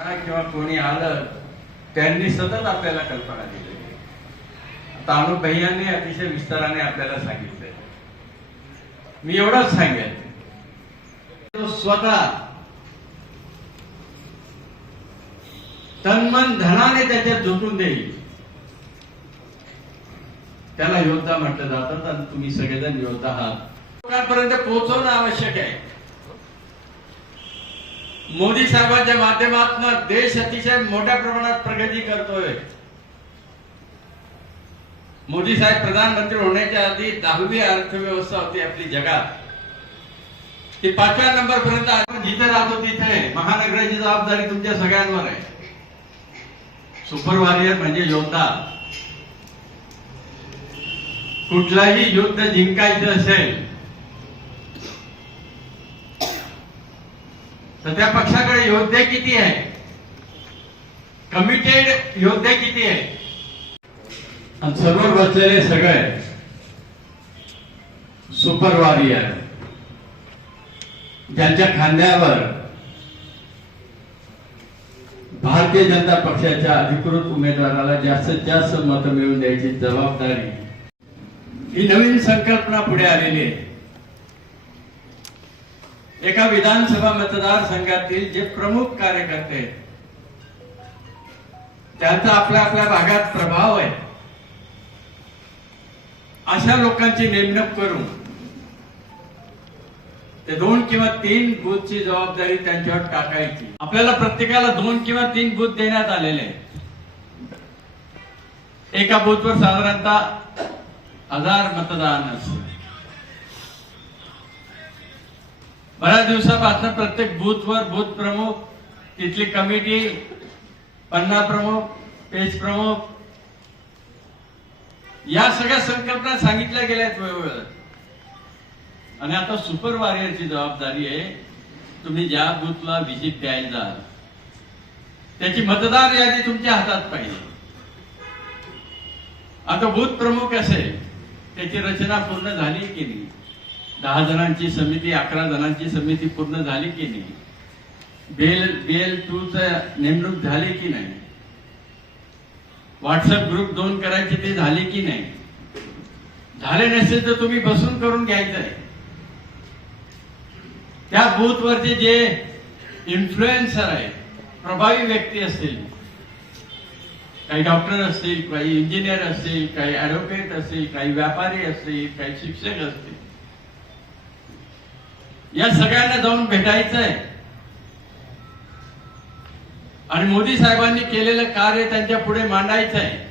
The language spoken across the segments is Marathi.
किंवा कोणी आलं त्यांनी सतत आपल्याला कल्पना दिलेली आता अनुप भैयांनी अतिशय विस्ताराने आपल्याला सांगितलंय. मी एवढंच सांगेन. तो स्वतः तन्मन धनाने त्याच्यात झोपून देईल. त्याला योद्धा म्हटलं जातं आणि तुम्ही सगळेजण योद्धा आहात. लोकांपर्यंत पोहोचवणं आवश्यक आहे? मोदी साहेबांच्या माध्यमातून देश अतिशय मोठ्या प्रमाणात प्रगती करतोय. मोदी साहेब प्रधानमंत्री होण्याच्या आधी दहावी अर्थव्यवस्था होती आपली जगात. ती पाचव्या नंबर पर्यंत आपण जिथे राहतो तिथे महानगराची जबाबदारी तुमच्या सगळ्यांवर आहे. सुपर वॉरियर म्हणजे योद्धा. कुठलाही युद्ध जिंकायचं असेल तर त्या पक्षाकडे योद्धे किती आहे? कमिटेड योद्धे किती आहे? आणि समोर बसलेले सगळे सुपर वॉरियर ज्यांच्या खांद्यावर भारतीय जनता पक्षाच्या अधिकृत उमेदवाराला जास्तीत जास्त मत मिळवून द्यायची जबाबदारी ही नवीन संकल्पना पुढे आलेली आहे. एका विधानसभा मतदारसंघातील जे प्रमुख कार्यकर्ते आहेत, त्यांचा आपल्या आपल्या भागात प्रभाव आहे. अशा लोकांची नेमणूक करून ते दोन किंवा तीन बूथची जबाबदारी त्यांच्यावर टाकायची. आपल्याला प्रत्येकाला दोन किंवा तीन बूथ देण्यात आलेले एका बूथवर साधारणतः हजार मतदान असते बऱ्याच दिवसापासून प्रत्येक बूथवर बूथ प्रमुख तिथली कमिटी पन्ना प्रमुख पेज प्रमुख. या सगळ्या संकल्पना सांगितल्या गेल्या आहेत वेळोवेळ. आणि आता सुपर वॉरियरची जबाबदारी आहे तुम्ही ज्या बूथला व्हिजिट द्यायला जाल त्याची मतदार यादी तुमच्या हातात पाहिजे. आता बूथ प्रमुख असेल त्याची रचना पूर्ण झाली की नाही? दहा जणांची समिती अकरा जणांची समिती पूर्ण झाली की नाही? बेल बेल टू नेमणूक झाली की नाही? व्हॉट्सअप ग्रुप दोन करायचे ते झाले की नाही? झाले नसेल तर तुम्ही बसून करून घ्यायचं आहे त्या बूथवरचे जे इन्फ्लुएन्सर आहेत प्रभावी व्यक्ती असतील काही डॉक्टर असतील काही इंजिनियर असतील काही ऍडव्होकेट असतील काही व्यापारी असतील काही शिक्षक असतील या सगळ्यांना जाऊन भेटायचं आहे आणि मोदी साहेबांनी केलेलं कार्य त्यांच्या पुढे मांडायचं आहे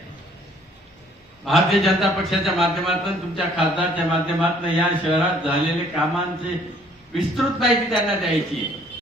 भारतीय जनता पक्षाच्या माध्यमातून तुमच्या खासदारच्या माध्यमातून या शहरात झालेले कामांची विस्तृत माहिती त्यांना द्यायची आहे.